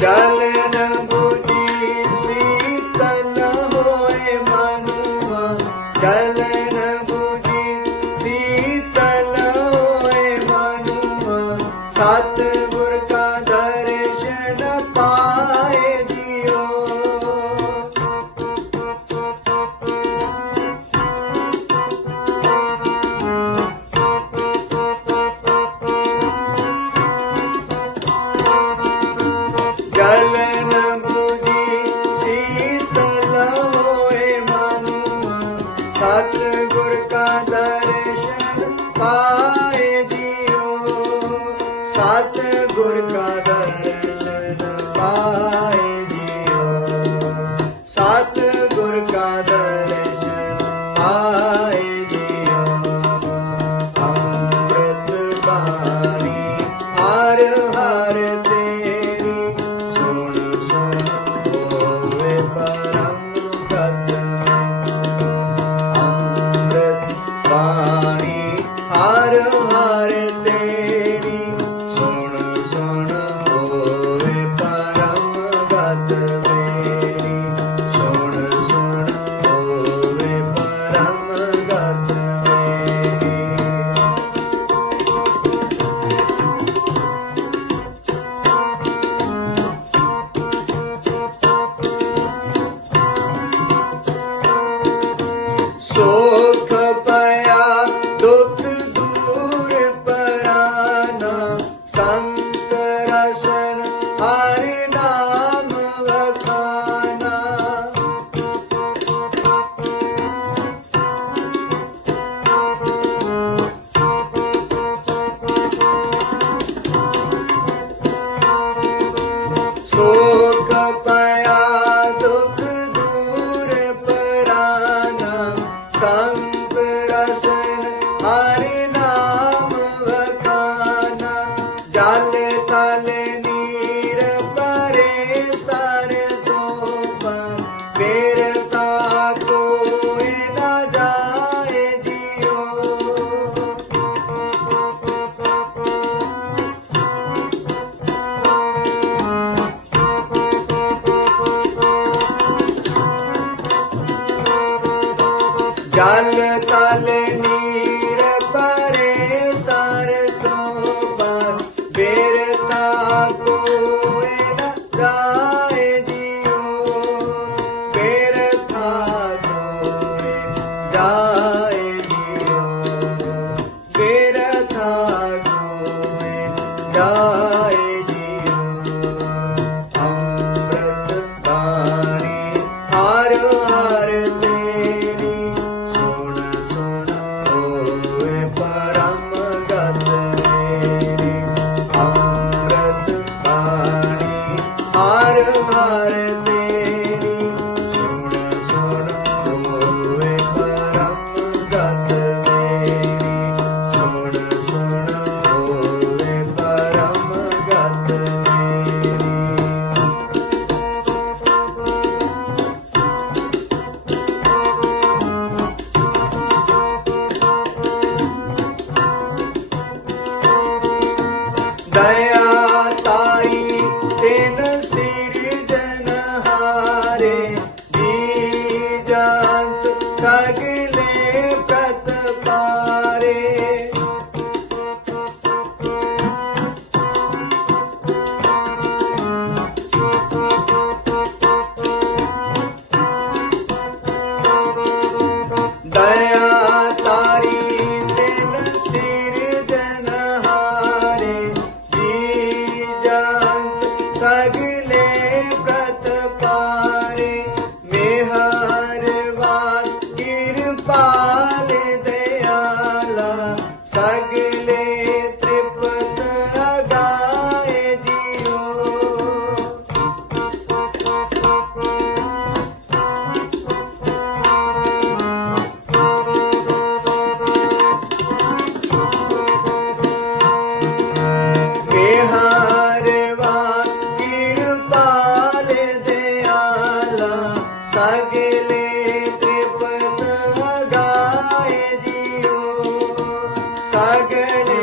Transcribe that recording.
done. 아. তালে তালে তোমার দে அழகு பகலே